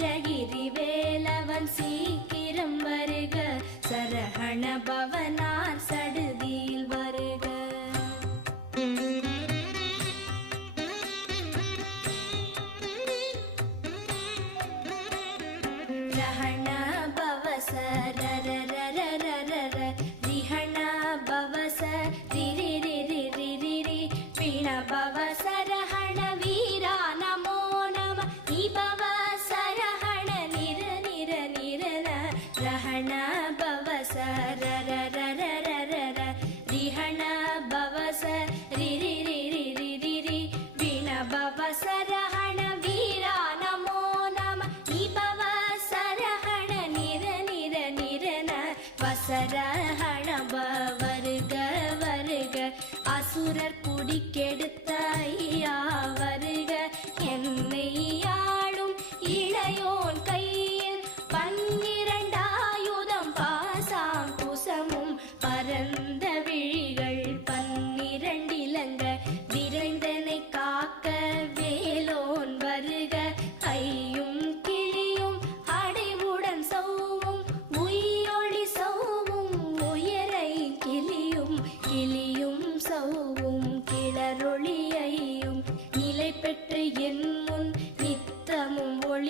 வீரகிரி வேலவன் சீக்கிரம் வருக, சரஹண பவனார் சடுதியில் வருக. ரஹண பவச ரரரரரரர, ரிஹண பவச ரிரிரிரிரிரிரி, பிண பவச ரஹண வீரா நமோ நம, நிபவ சரஹண நிர நிர நிரன, ரஹண பவச ரரரரரரர, ரிஹண பவச ரிரிரிரிரிரிரி, பிண பவச ரஹண வீரா நமோ நம, நிபவ சரஹண நிர நிர நிரன, வசரஹண வருக வருக, அசுரர் குடிக்கெடுத்த ஐயா வருக, என்னை ஆளும் இளையோன் கையில் 12 ஆயுதம் பாசாம் குசமும் பரந்த விழிகள்